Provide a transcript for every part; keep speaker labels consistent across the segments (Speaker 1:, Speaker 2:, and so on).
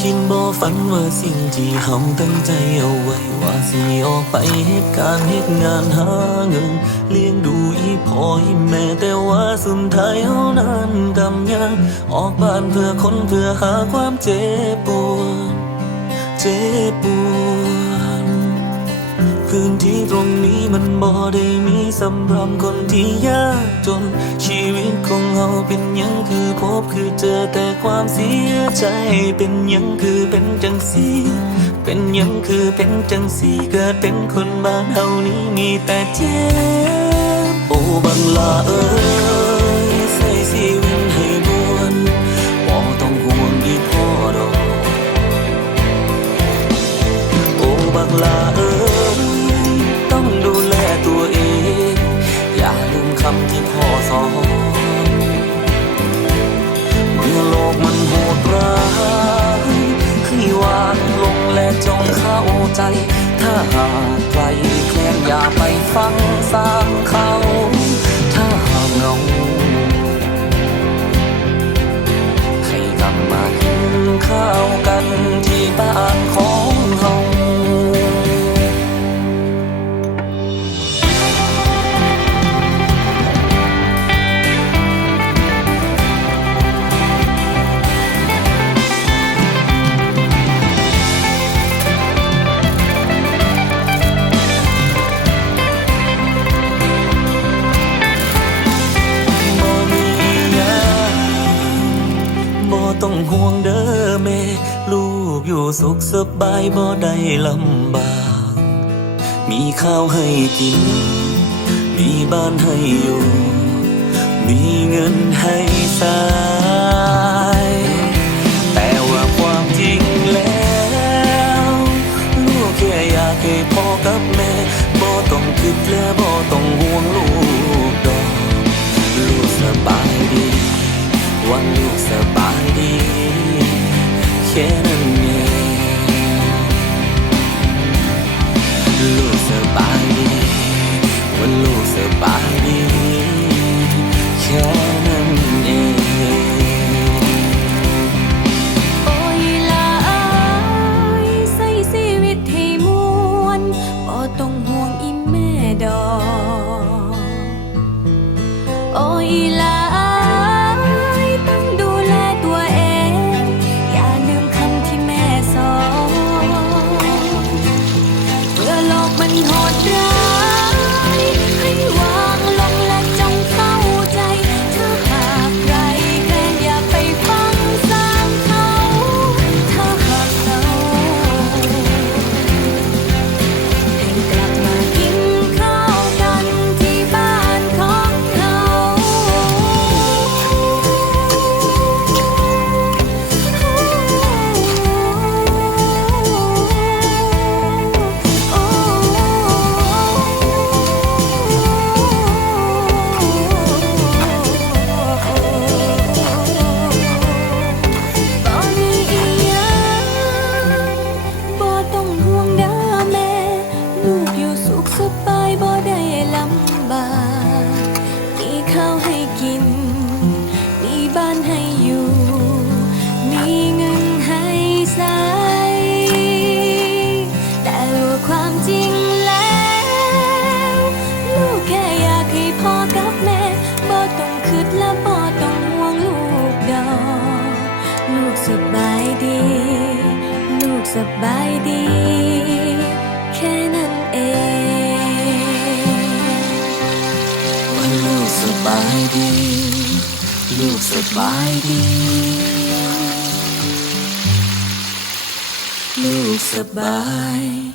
Speaker 1: คิดบ่ฝันว่าสิ่งที่เฮาตั้งใจเอาไว้ว่าสิออกไปเหตุการณ์เหตุงานหาเงิน เลี้ยงดูอีพ่ออีแม่แต่ว่าสุดท้ายเฮานั้นกำยังออกบ้านเพื่อคนเพื่อหาความเจ็บปวดเจ็บปวด พื้นที่ตรงนี้มันบ่ได้มีสำหรับคนที่ยากจน ชีวิตของเราเป็นยังคือพบคือเจอแต่ความเสียใจ เป็นยังคือเป็นจังสีเป็นยังคือเป็นจังสีเกิดเป็นคนบ้านเฮานี้มีแต่เจ็บโอ้บังลาเอ้ยใส่ชี ใจ ถ้าหากใครแคลนอย่าไปฟังซ้ำ ต้องห่วงเด้อแม่ ลูกอยู่สุขสบายบ่ได้ลำบาก มีข้าวให้กิน มีบ้านให้อยู่ มีเงินให้ใช้แต่ว่าความจริงแล้ว ลูกแค่อยากให้พ่อกับแม่บ่ต้องคิดและบ่ต้องห่วงลูกดอก ลูกสบายดี วันลูกสบายดีแค่นั้น
Speaker 2: มันโหดร้าย สบายดี ลูกสบายดี แค่นั้นเองวันลูกสบายดี ลูกสบายดี ลูกสบาย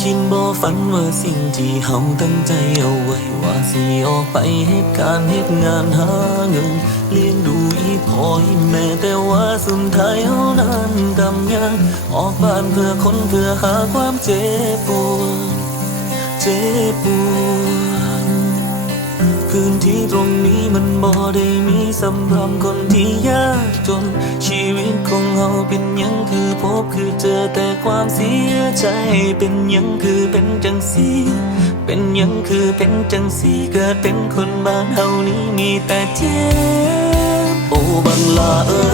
Speaker 1: บ่คิดบ่ฝันว่าสิ่งที่เฮาตั้งใจเอาไว้ว่าสิออกไปเหตุการณ์เหตุงานหาเงินเลี้ยงดูอีพ่ออีแม่แต่ว่าสุดท้ายเฮานั้นกำยังออกบ้านเพื่อคนเพื่อหาความเจ็บปวดเจ็บปวดพื้นที่ตรงนี้มันบ่ได้มีสำหรับคนที่ยากจน ของเฮาเป็นยังคือพบคือเจอแต่ความเสียใจ เป็นยังคือเป็นจังสีเป็นยังคือเป็นจังสีเกิดเป็นคนบ้านเฮานี้มีแต่เจ็บโอ้บังลาเอ้